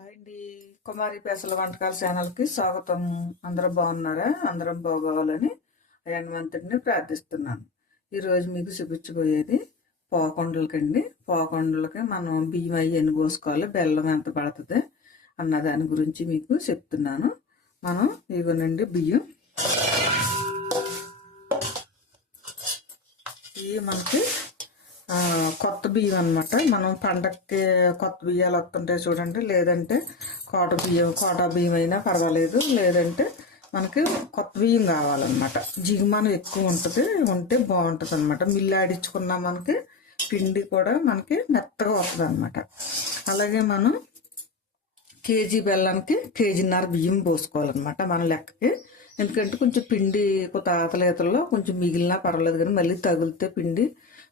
Hi అండి. కుమారి పెసల వంటకాల ఛానల్కి స్వాగతం. అందరూ బాగున్నారా? అందరం బాగోవాలని హనుమంతుడిని ప్రార్థిస్తున్నాను. ఈరోజు మీకు చూపించబోయేది పోకుండలకండి. పోకుండలకి మనం బియ్యం అయ్యి ఎన్ని పోసుకోవాలి, బెల్లం ఎంత పడుతుంది అన్న దాని గురించి మీకు చెప్తున్నాను. మనం ఇవ్వనండి బియ్యం మనకి కొత్త బియ్యం అనమాట. మనం పండగకి కొత్త బియ్యాలు వస్తుంటాయి చూడండి, లేదంటే కోట బియ్యం అయినా పర్వాలేదు, లేదంటే మనకి కొత్త బియ్యం కావాలన్నమాట. జిగుమానం ఎక్కువ ఉంటే బాగుంటుంది అనమాట. మిల్లు ఆడించుకున్నా మనకి పిండి కూడా మనకి మెత్తగా వస్తుంది అనమాట. అలాగే మనం కేజీ బెల్లానికి కేజీన్నర బియ్యం పోసుకోవాలన్నమాట మన లెక్కకి. ఎందుకంటే కొంచెం పిండి తాతలేతల్లో కొంచెం మిగిలినా పర్వాలేదు, కానీ మళ్ళీ తగిలితే పిండి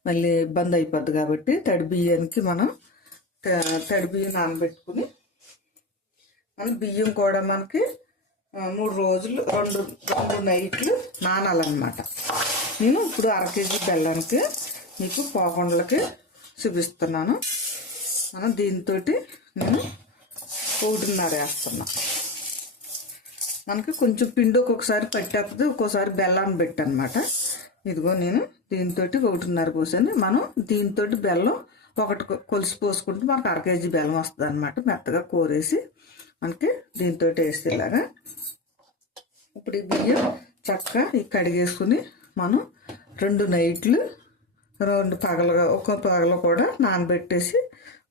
మళ్ళీ ఇబ్బంది అయిపోద్ది. కాబట్టి తడి బియ్యానికి మనం తడి బియ్యం నానబెట్టుకుని మన బియ్యం కూడా మనకి 3 రోజులు 2 నైట్లు నానాలన్నమాట. నేను ఇప్పుడు 1/2 కేజీ బెల్లానికి మీకు పోకుండలకి చూపిస్తున్నాను. మనం దీంతో నేను 1.5 వేస్తున్నా. మనకి కొంచెం పిండి ఒక్కొక్కసారి పట్టేస్తుంది, ఒక్కోసారి బెల్లాన్ని పెట్టనమాట. ఇదిగో నేను దీంతో 1.5 పోసాను. మనం దీంతో బెల్లం 1 కొలిసి పోసుకుంటే మనకు 1/2 కేజీ బెల్లం వస్తుంది అనమాట. మెత్తగా కోరేసి మనకి దీంతో వేసేలాగా. ఇప్పుడు ఈ బియ్యం చక్కగా కడిగేసుకుని మనం 2 నైట్లు 2 పగలుగా ఒక పగలు కూడా నానబెట్టేసి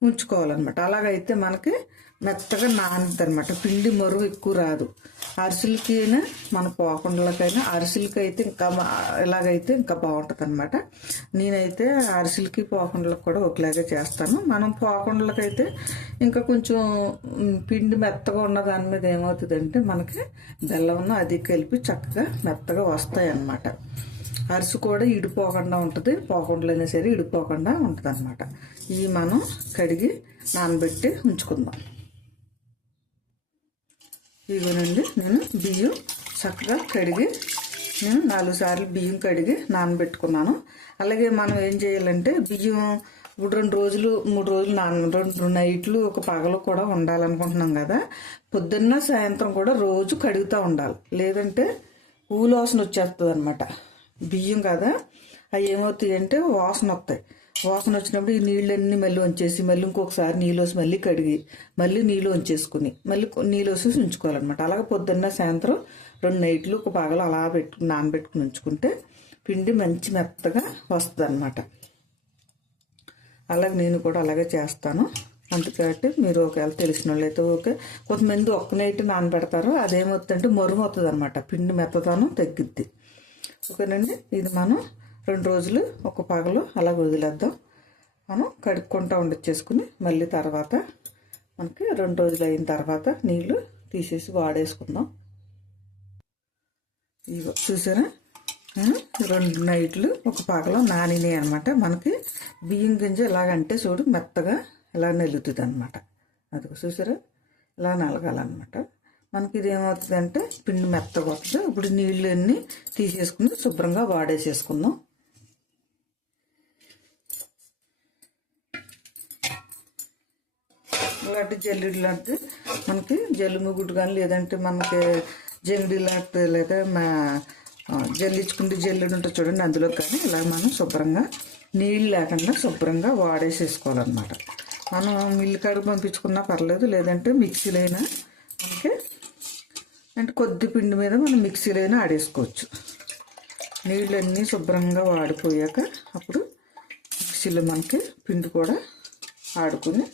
ఉంచుకోవాలన్నమాట. అలాగైతే మనకి మెత్తగా నానుద్ది అనమాట. పిండి మరుగు ఎక్కువ రాదు. అరిసెలకైనా మన పోకుండలకైనా అరిసెలకి అయితే ఇలాగైతే ఇంకా బాగుంటుంది అనమాట. నేనైతే అరిసెలకి పోకుండలకు కూడా ఒకలాగే చేస్తాను. మనం పోకుండలకైతే ఇంకా కొంచెం పిండి మెత్తగా ఉన్న దాని మీద ఏమవుతుందంటే మనకి బెల్లం అది కలిపి చక్కగా మెత్తగా వస్తాయి అన్నమాట. అరిసి కూడా ఇడిపోకుండా ఉంటుంది, పోకుండలైనా సరే ఇడిపోకుండా ఉంటుంది అనమాట. ఇవి మనం కడిగి నానబెట్టి ఉంచుకుందాం. ఇదిగోనండి, నేను బియ్యం చక్కగా కడిగి 4 సార్లు బియ్యం కడిగి నానబెట్టుకున్నాను. అలాగే మనం ఏం చేయాలంటే బియ్యం ఇప్పుడు 2 రోజులు 3 రోజులు 2 నైట్లు ఒక పగలు కూడా ఉండాలనుకుంటున్నాం కదా. పొద్దున్న సాయంత్రం కూడా రోజు కడుగుతూ ఉండాలి, లేదంటే ఊలోసన వచ్చేస్తుంది అనమాట. బియ్యం కదా, అవి ఏమవుతాయి అంటే వాసన వస్తాయి. వాసన వచ్చినప్పుడు ఈ నీళ్ళన్నీ మళ్ళీ వంచేసి మళ్ళీ ఇంకొకసారి నీళ్ళు వేసి మళ్ళీ కడిగి మళ్ళీ నీళ్ళు వంచేసుకుని మళ్ళీ నీళ్ళు వేసి ఉంచుకోవాలన్నమాట. అలాగే పొద్దున్న సాయంత్రం 2 నైట్లు ఒక పగలు అలా నానబెట్టుకుని ఉంచుకుంటే పిండి మంచి మెత్తగా వస్తుంది అనమాట. అలాగే నేను కూడా అలాగే చేస్తాను. అందుకట్టి మీరు ఒకవేళ తెలిసిన వాళ్ళు అయితే ఓకే. కొంతమంది 1 నైట్ నానబెడతారు, అదేమవుతుందంటే మరుమవుతుంది అనమాట. పిండి మెత్తదనం తగ్గిద్ది. ఓకేనండి, ఇది మనం 2 రోజులు ఒక పగలు అలా వదిలేద్దాం. మనం కడుక్కుంటూ ఉండొచ్చేసుకుని మళ్ళీ తర్వాత మనకి 2 రోజులు అయిన తర్వాత నీళ్ళు తీసేసి వాడేసుకుందాం. ఇగో చూసారా, 2 నైట్లు ఒక పగలు నానినాయి అనమాట. మనకి బియ్యం గింజ ఎలాగంటే చూడు మెత్తగా ఇలా నెల్లుతుంది అనమాట. అది చూసారా, ఇలా నలగాలన్నమాట. మనకి ఇది ఏమవుతుందంటే పిండి మెత్తగా వస్తుంది. ఇప్పుడు నీళ్ళు అన్నీ తీసేసుకుని శుభ్రంగా వాడేసేసుకుందాం. ఇలాంటి జల్లిడి లాంటి మనకి జల్లుముగుడు కానీ లేదంటే మనకి జంగిడి లాంటి లేదా జల్లించుకుంటే జల్లుడు ఉంటుంది చూడండి, అందులో కానీ ఇలా మనం శుభ్రంగా నీళ్ళు లేకుండా శుభ్రంగా వాడేసేసుకోవాలన్నమాట. మనం మిల్లు కాడికి పంపించుకున్నా పర్లేదు, లేదంటే మిక్సీలో అయినా మనకి అంటే కొద్ది పిండి మీద మనం మిక్సీలో అయినా ఆడేసుకోవచ్చు. నీళ్ళన్నీ శుభ్రంగా వాడిపోయాక అప్పుడు మిక్సీలో మనకి పిండి కూడా ఆడుకుని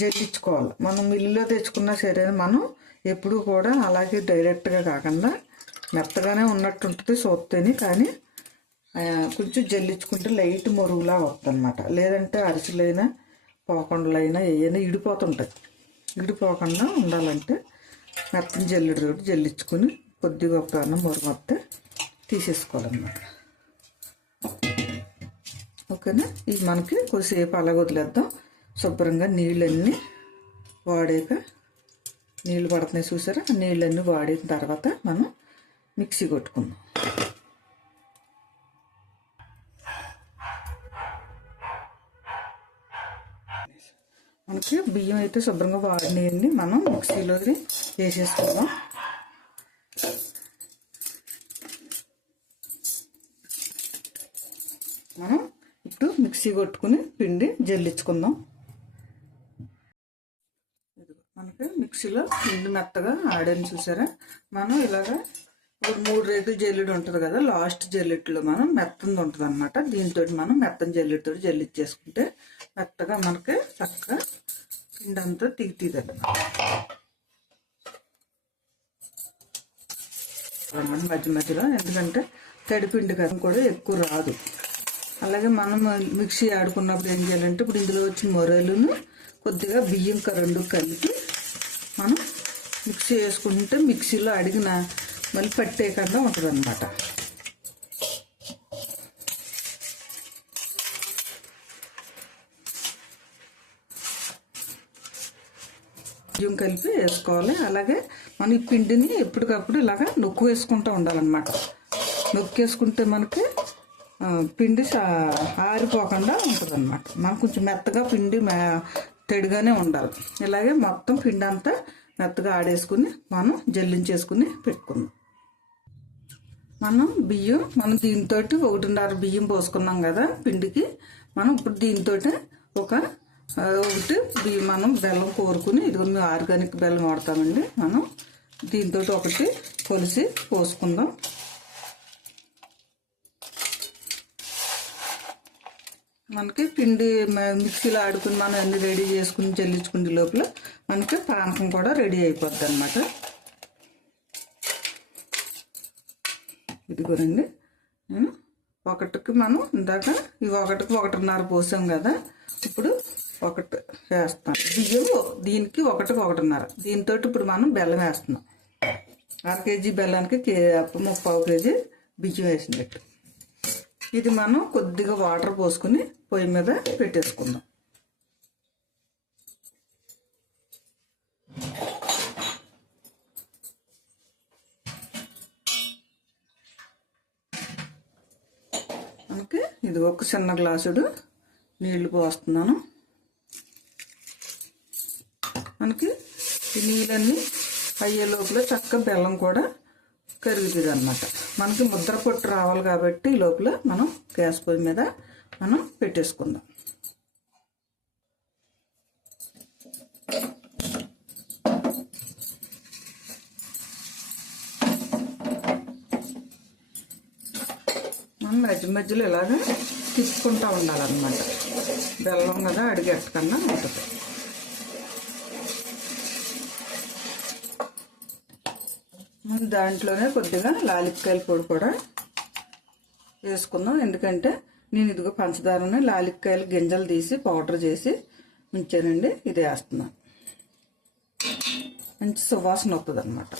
జల్లించుకోవాలి. మనం మిల్లులో తెచ్చుకున్నా సరే మనం ఎప్పుడు కూడా అలాగే డైరెక్ట్గా కాకుండా మెత్తగానే ఉన్నట్టు ఉంటుంది చూస్తేనే, కానీ కొంచెం జల్లించుకుంటే లైట్ మరుగులా వస్తుంది అనమాట. లేదంటే అరిసెలైనా పోకుండలైనా ఏమైనా ఇడిపోతుంటాయి. ఇడిపోకుండా ఉండాలంటే మెత్తని జల్లిడి తోటి జల్లించుకుని కొద్దిగా ఒక మరుగు వస్తే తీసేసుకోవాలన్నమాట. ఓకేనా, ఇది మనకి కొద్దిసేపు అలాగ వదిలేద్దాం. శుభ్రంగా నీళ్ళన్నీ వాడాక నీళ్ళు పడుతున్నాయి చూసారా, నీళ్ళన్నీ వాడిన తర్వాత మనం మిక్సీ కొట్టుకుందాం. మనకి బియ్యం అయితే శుభ్రంగా వాడినాయండి. మనం మిక్సీలోకి వేసేసుకుందాం. మనం ఇప్పుడు మిక్సీ కొట్టుకుని పిండి జల్లించుకుందాం. మనకి మిక్సీలో పిండి మెత్తగా ఆడని చూసారా. మనం ఇలాగా ఇప్పుడు 3 రేకులు జల్లెడు ఉంటుంది కదా, లాస్ట్ జల్లెట్లో మనం మెత్తంది ఉంటుంది అనమాట. దీంతో మనం మెత్తని జల్లెడితో జల్లిచ్చేసుకుంటే మెత్తగా మనకి చక్కగా పిండి అంతా తీగతీదండి. మధ్య మధ్యలో, ఎందుకంటే తడిపిండి కదా కూడా ఎక్కువ రాదు. అలాగే మనం మిక్సీ ఆడుకున్నప్పుడు ఏం చేయాలంటే, ఇప్పుడు ఇందులో వచ్చిన మొరలును కొద్దిగా బియ్యం రెండు కలిపి మనం మిక్సీ వేసుకుంటే మిక్సీలో అడిగిన మళ్ళీ పట్టేయకుండా ఉంటుంది అన్నమాట. బియ్యం కలిపి వేసుకోవాలి. అలాగే మనం ఈ పిండిని ఎప్పటికప్పుడు ఇలాగా నొక్కు వేసుకుంటూ ఉండాలన్నమాట. నొక్కేసుకుంటే మనకి పిండి ఆరిపోకుండా ఉంటుంది అన్నమాట. మనం కొంచెం మెత్తగా పిండి తడిగానే ఉండాలి. ఇలాగే మొత్తం పిండి అంతా మెత్తగా ఆడేసుకుని మనం జల్లించేసుకుని పెట్టుకుందాం. మనం దీంతో 1.5 బియ్యం పోసుకున్నాం కదా పిండికి. మనం ఇప్పుడు దీంతో ఒకటి మనం బెల్లం కోరుకుని, ఇదిగో మేము ఆర్గానిక్ బెల్లం వాడతామండి. మనం దీంతో ఒకటి కొలిసి పోసుకుందాం. మనకి పిండి మిక్సీలో ఆడుకుని మనం అన్ని రెడీ చేసుకుని జల్లించుకునే లోపల మనకి పానకం కూడా రెడీ అయిపోద్ది అన్నమాట. ఇదిగోనండి, ఒకటికి మనం ఇందాక ఇవి 1కి 1.5 పోసాం కదా, ఇప్పుడు 1 వేస్తాం. బియ్యం దీనికి 1కి 1.5. దీంతో ఇప్పుడు మనం బెల్లం వేస్తున్నాం. 1/2 కేజీ బెల్లానికి 3/4 కేజీ బియ్యం వేసినట్టు. ఇది మనం కొద్దిగా వాటర్ పోసుకుని పొయ్యి మీద పెట్టేసుకుందాం. మనకి ఇది ఒక చిన్న గ్లాసుడు నీళ్లు పోస్తున్నాను. మనకి ఈ నీళ్ళన్నీ అయ్యే లోపల చక్కగా బెల్లం కూడా కరుగుతుంది అన్నమాట. మనకి ముద్ర పొట్టు రావాలి కాబట్టి ఈ లోపల మనం గ్యాస్ పొయ్యి మీద మనం పెట్టేసుకుందాం. మనం మధ్యలో ఇలాగా తిప్పుకుంటూ ఉండాలన్నమాట. బెల్లం కదా అడిగెట్టకన్నా ఉంటుంది. దాంట్లోనే కొద్దిగా లాలిక్కాయల పొడి కూడా వేసుకుందాం. ఎందుకంటే నేను ఇదిగో పంచదారని లాలిక్కాయలు గింజలు తీసి పౌడర్ చేసి ఉంచానండి. ఇది వేస్తున్నాను. మంచి సువాసన వస్తుంది అన్నమాట.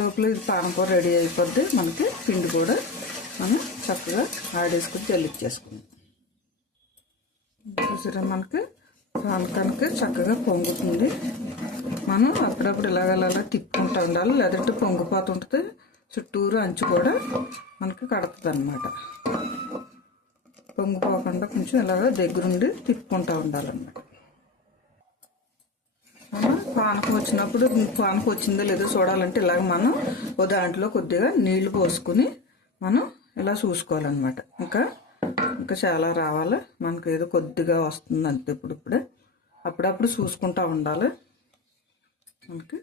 లోపల ఇది పానకం రెడీ అయిపోద్ది. మనకి పిండి కూడా మనం చక్కగా ఆడేసుకుని జల్లిచ్చేసుకుందాం. చూసారా, మనకి పానకానికి చక్కగా పొంగుతుంది. మనం అప్పుడప్పుడు ఇలాగ తిప్పుకుంటూ ఉండాలి, లేదంటే పొంగిపోతుంటుంది. చుట్టూరు అంచు కూడా మనకి కడుతుంది అన్నమాట. పొంగిపోకుండా కొంచెం ఇలాగ దగ్గరుండి తిప్పుకుంటూ ఉండాలన్నమాట. మనం పానకం వచ్చినప్పుడు పానకం వచ్చిందో లేదో చూడాలంటే ఇలాగ మనం ఓ దాంట్లో కొద్దిగా నీళ్లు పోసుకుని మనం ఇలా చూసుకోవాలన్నమాట. ఇంకా చాలా రావాలి. మనకి ఏదో కొద్దిగా వస్తుంది అంతే. ఇప్పుడే అప్పుడప్పుడు చూసుకుంటూ ఉండాలి. మనకి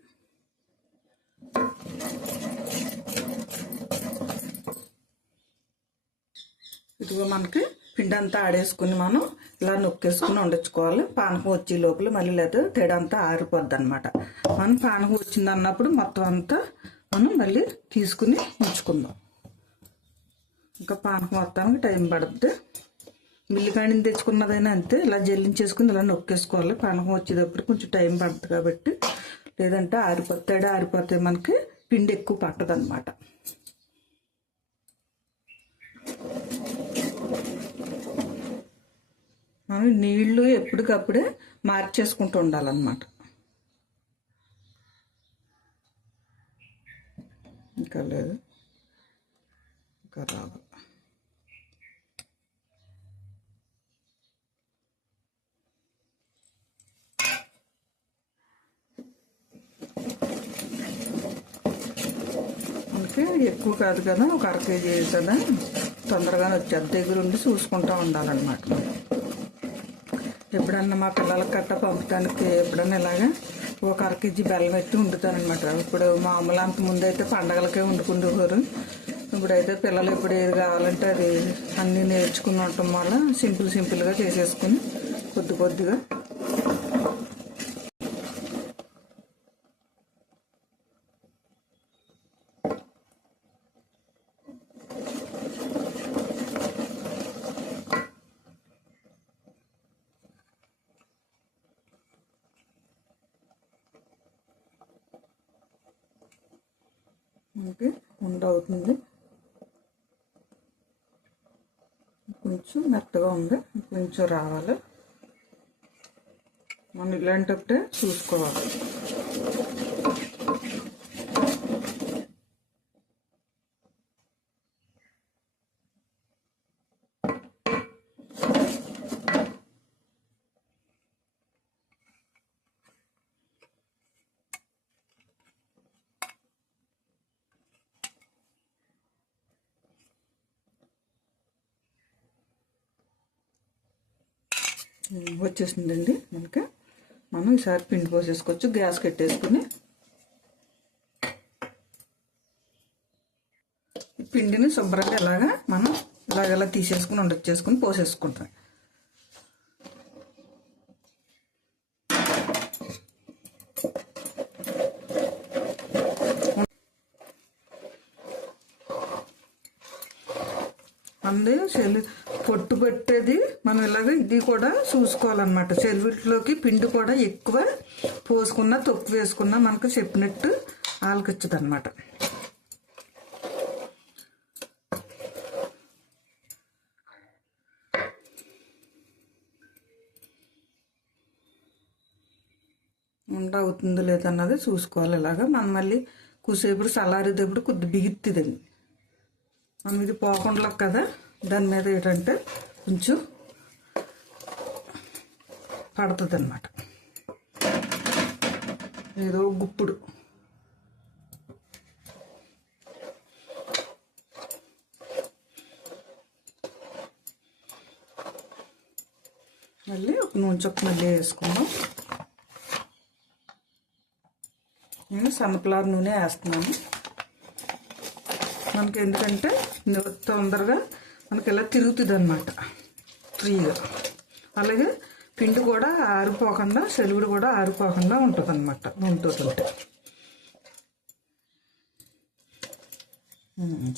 ఇదిగో మనకి పిండి అంతా ఆడేసుకుని మనం ఇలా నొక్కేసుకుని వండించుకోవాలి. పానకం వచ్చే లోపల మళ్ళీ లేదా తేడంతా ఆరిపోద్ది అనమాట. మనం పానకం వచ్చింది అన్నప్పుడు మొత్తం అంతా మనం మళ్ళీ తీసుకుని ఉంచుకుందాం. ఇంకా పానకం మొత్తానికి టైం పడుతుంది. మిల్లి కాడిని తెచ్చుకున్నదైనా అంతే, ఇలా జల్లించేసుకుని ఇలా నొక్కేసుకోవాలి. పానకం వచ్చేటప్పుడు కొంచెం టైం పడుతుంది కాబట్టి, లేదంటే ఆరిపోతే మనకి పిండి ఎక్కువ పట్టదు అనమాట. మనం నీళ్లు ఎప్పటికప్పుడే మార్చేసుకుంటూ ఉండాలన్నమాట. ఇంకా లేదు, ఇంకా రావాలి. మనకి ఎక్కువ కాదు కదా, ఒక అర కేజీ కదా, తొందరగానే వచ్చేది. దగ్గర ఉండి చూసుకుంటూ ఉండాలన్నమాట. ఎప్పుడన్నా మా పిల్లలకి కట్ట పంపడానికి ఎప్పుడన్నా ఇలాగా ఒక అర కేజీ బెల్లం పెట్టి వండుతానమాట. ఇప్పుడు మామూలు అంత ముందైతే పండగలకే వండుకుంటున్నారు. ఇప్పుడైతే పిల్లలు ఇప్పుడు ఏది కావాలంటే అది అన్నీ నేర్చుకుని ఉండటం వల్ల సింపుల్గా చేసేసుకుని కొద్దిగా మనకి అవుతుంది. కొంచెం మెత్తగా ఉంది, కొంచెం రావాలి. మనం ఇలాంటప్పుడే చూసుకోవాలి. వచ్చేసిందండి మనకి. మనం ఈసారి పిండి పోసేసుకోవచ్చు. గ్యాస్ కట్టేసుకుని పిండిని శుభ్రంగా ఇలాగా మనం ఇలాగ తీసేసుకుని ఉండొచ్చేసుకుని పోసేసుకుంటాం. అందే పొట్టు పెట్టేది మనం ఇలాగ ఇది కూడా చూసుకోవాలన్నమాట. చెరువులోకి పిండి కూడా ఎక్కువ పోసుకున్నా తక్కువ వేసుకున్నా మనకు చెప్పినట్టు ఆలకిచ్చదు అనమాట. ఉండ అవుతుందో లేదన్నది చూసుకోవాలి. ఇలాగా మనం మళ్ళీ కూసేపుడు చల్లారేటప్పుడు కొద్ది బిగుతుందండి. మనం ఇది పోకుండా కదా, దాని మీద ఏంటంటే కొంచెం పడుతుంది అన్నమాట. ఏదో గుప్పుడు మళ్ళీ ఒక నూనె చొక్క మళ్ళీ వేసుకుందాం. నేను సన్ఫ్లవర్ నూనె వేస్తున్నాను. మనకి ఎందుకంటే తొందరగా మనకి ఇలా తిరుగుతుంది అన్నమాట ఫ్రీగా. అలాగే పిండి కూడా ఆరిపోకుండా, సెలువుడు కూడా ఆరిపోకుండా ఉంటుంది అన్నమాట నూనెతో ఉంటే.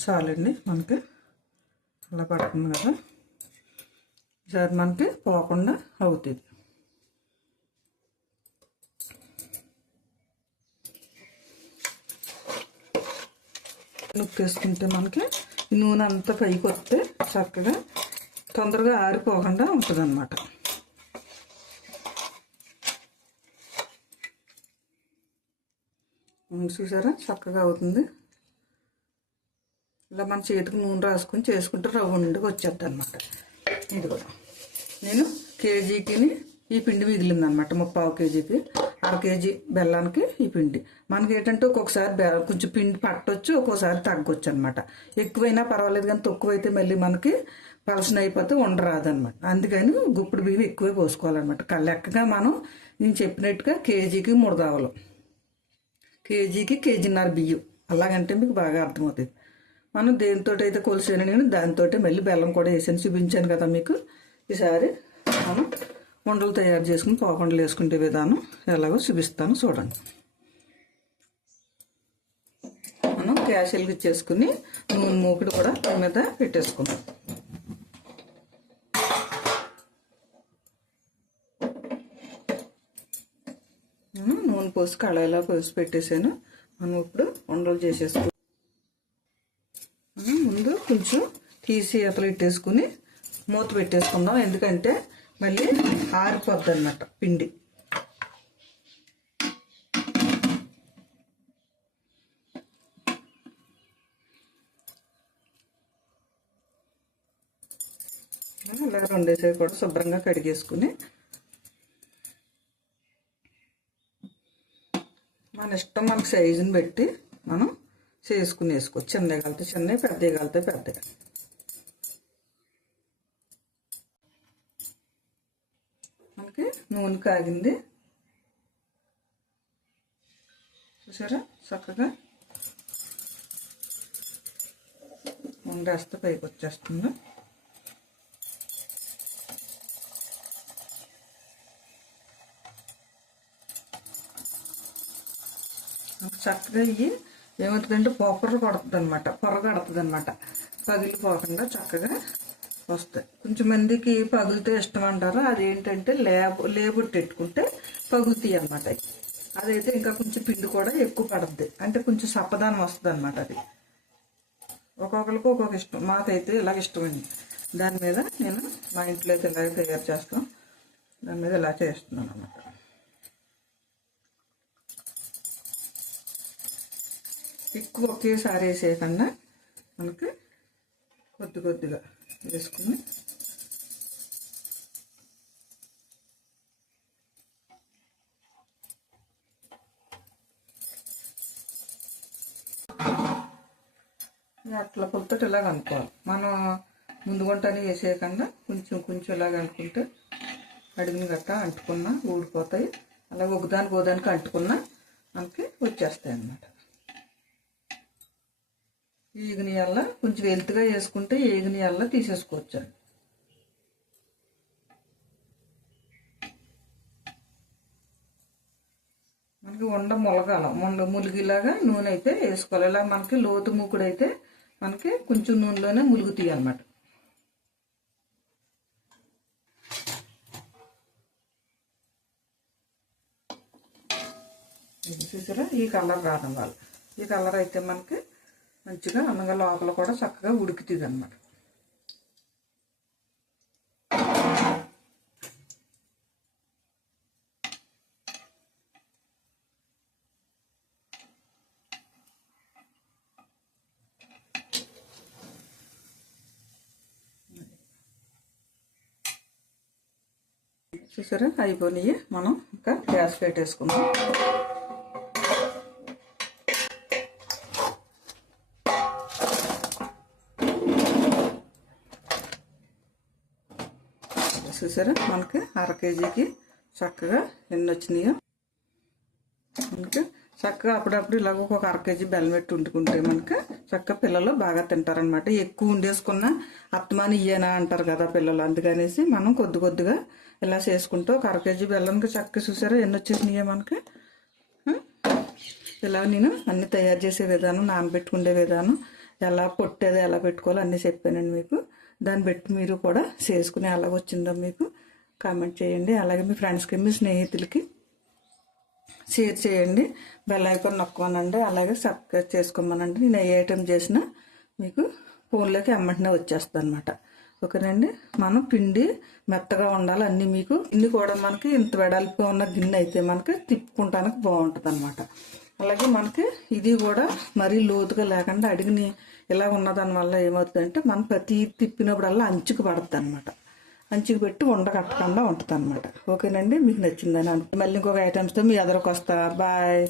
చాలండి, మనకి అలా పడుతుంది కదా. ఈసారి మనకి పోకుండా అవుతుంది. నొక్కేసుకుంటే మనకి నూనె అంతా పైకి వస్తే చక్కగా తొందరగా ఆరిపోకుండా ఉంటుంది అన్నమాట. చూసారా చక్కగా అవుతుంది. ఇలా మన చేతికి నూనె రాసుకొని చేసుకుంటే రౌండ్గా వచ్చేద్ది అన్నమాట. ఇది కూడా నేను కేజీకి ఈ పిండి మిగిలిందనమాట. 3/4 కేజీకి అర కేజీ బెల్లానికి ఈ పిండి. మనకి ఏంటంటే ఒక్కొక్కసారి కొంచెం పిండి పట్టవచ్చు, ఒక్కోసారి తగ్గొచ్చు అనమాట. ఎక్కువైనా పర్వాలేదు, కానీ తక్కువైతే మళ్ళీ మనకి పలసన అయిపోతే ఉండరాదనమాట. అందుకని గుప్పుడు బియ్యం ఎక్కువే పోసుకోవాలన్నమాట. లెక్కగా మనం నేను చెప్పినట్టుగా కేజీకి 3 దావలు, కేజీకి కేజీన్నర బియ్యం. అలాగంటే మీకు బాగా అర్థమవుతుంది. మనం దేనితో అయితే కొలిసాను నేను దానితో మళ్ళీ బెల్లం కూడా వేసాను, చూపించాను కదా మీకు. ఈసారి మనం ఉండలు తయారు చేసుకుని పోకుండలు వేసుకుంటే విధానం ఎలాగో చూపిస్తాను చూడండి. మనం గ్యాస్ వెలిగించేసుకుని నూనె మూకుడు కూడా దాని మీద పెట్టేసుకుందాం. నూనె పోసి కళాయిలో పోసి పెట్టేసాను. మనం ఇప్పుడు ఉండలు చేసేసుకుని ముందు కొంచెం తీసి అతలు పెట్టేసుకుని మూత పెట్టేసుకుందాం. ఎందుకంటే మళ్ళీ ఆరిపోద్ది అన్నమాట పిండి. అలా రెండేసేవి కూడా శుభ్రంగా కడిగేసుకుని మన ఇష్టం, మనకు సైజుని బట్టి మనం చేసుకుని వేసుకోవచ్చు. చిన్నవి కలితే చిన్నవి, పెద్దవి కలితే పెద్దవి. మనకి నూనె కాగింది చూసారా, చక్కగా ఉండేస్తే పైకి వచ్చేస్తుంది. చక్కగా ఇవి ఏమవుతుందంటే పొగరు పడుతుంది అనమాట, పొరగడుతుంది అనమాట. పగిలిపోకుండా చక్కగా వస్తాయి. కొంచెం మందికి పగిలితే ఇష్టం అంటారు. అదేంటంటే లేబొట్టెట్టుకుంటే పగులుతాయి అనమాట. అదైతే ఇంకా కొంచెం పిండి కూడా ఎక్కువ పడుద్ది, అంటే కొంచెం సప్పదానం వస్తుంది అనమాట. అది ఒక్కొక్కరికి ఒక్కొక్క ఇష్టం. మాకైతే ఇలాగ ఇష్టమైంది. దాని మీద నేను మా ఇంట్లో అయితే ఇలాగే తయారు చేస్తాం. దాని మీద ఇలా చేస్తున్నాను అన్నమాట. ఎక్కువ ఒకేసారి వేసేయకుండా మనకి కొద్ది కొద్దిగా వేసుకుని అట్లా కొలతటి ఇలాగ అనుకోవాలి. మనం ముందు వంటని వేసేయకుండా కొంచెం కొంచెం ఇలాగ అనుకుంటే అడిగిన గట్ట అంటుకున్నా ఊడిపోతాయి. అలాగే ఒకదానికి ఒకదానికి అంటుకున్నా మనకి వచ్చేస్తాయి అన్నమాట. ఈగిని వల్ల కొంచెం వెల్తుగా వేసుకుంటే ఈగిని వల్ల తీసేసుకోవచ్చు. మనకి ఉండ ములిగిలాగా నూనె అయితే వేసుకోవాలి. ఇలా మనకి లోతు మూకుడు అయితే మనకి కొంచెం నూనెలోనే ములుగుతాయి అన్నమాట. చూసారా, ఈ కలర్ రావడం వల్ల ఈ కలర్ అయితే మనకి మంచిగా అన్నగా లోపల కూడా చక్కగా ఉడుకుతుంది అన్నమాట. చూసారా, అయిపోయినాయి. మనం ఇంకా గ్యాస్ పెట్టేసుకుందాం. చూసారా, మనకి 1/2 కేజీకి చక్కగా ఎన్ని వచ్చినాయో. మనకి చక్కగా అప్పుడప్పుడు ఇలాగ ఒక 1/2 కేజీ బెల్లం పెట్టి వండుకుంటే మనకి చక్కగా పిల్లలు బాగా తింటారనమాట. ఎక్కువ ఉండేసుకున్న అత్తమాని ఇయ్యనా అంటారు కదా పిల్లలు. అందుకనేసి మనం కొద్ది కొద్దిగా ఇలా చేసుకుంటూ ఒక 1/2 కేజీ బెల్లంకి చక్కగా చూసారా ఎన్ని వచ్చేసినాయో మనకి. ఇలా నేను అన్ని తయారు చేసే విధానం, నానబెట్టుకునే విధానం, ఎలా పొట్టేది ఎలా పెట్టుకోవాలో అన్నీ చెప్పానండి మీకు. దాన్ని బట్టి మీరు కూడా చేసుకుని ఎలా వచ్చిందో మీకు కామెంట్ చేయండి. అలాగే మీ ఫ్రెండ్స్కి, మీ స్నేహితులకి షేర్ చేయండి. బెల్ ఐకాన్ నొక్కమనండి. అలాగే సబ్స్క్రైబ్ చేసుకోమనండి. నేను ఏ ఐటెం చేసినా మీకు ఫోన్లోకి వెంటనే వచ్చేస్తుంది అనమాట. ఓకేనండి. మనం పిండి మెత్తగా ఉండాలి అన్నీ. మీకు పిండి కూడా మనకి ఇంత వెడల్పు ఉన్న గిన్నె అయితే మనకి తిప్పుకుంటానికి బాగుంటుంది అనమాట. అలాగే మనకి ఇది కూడా మరీ లోతుగా లేకుండా అడిగిని ఇలా ఉన్నదాని వల్ల ఏమవుతుందంటే మనం ప్రతి తిప్పినప్పుడల్లా అంచుకు పడుతుంది అనమాట. అంచుకు పెట్టి ఉండకట్టకుండా ఉంటుంది అనమాట. ఓకేనండి, మీకు నచ్చిందని అనుకుంటే మళ్ళీ ఇంకొక ఐటమ్స్తో మీ ఎదురుకు వస్తా. బాయ్.